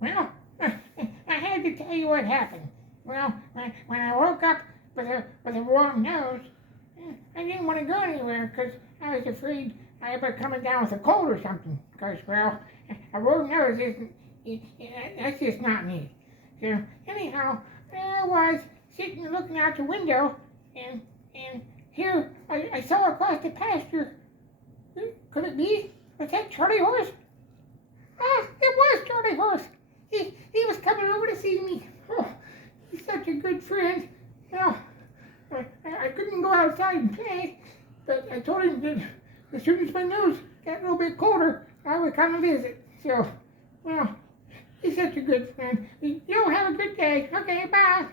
Well, I had to tell you what happened. Well, when I woke up with a warm nose, I didn't want to go anywhere because I was afraid I was coming down with a cold or something. Because, well, a warm nose that's just not me. So, anyhow, there I was sitting looking out the window, and here I saw across the pasture. Could it be? Was that Charlie Horse? Ah, it was Charlie Horse. He was coming over to see me. Oh, he's such a good friend. Well, I couldn't go outside and play, but I told him that as soon as my nose got a little bit colder, I would come and visit. So, well, he's such a good friend. You have a good day. Okay, bye.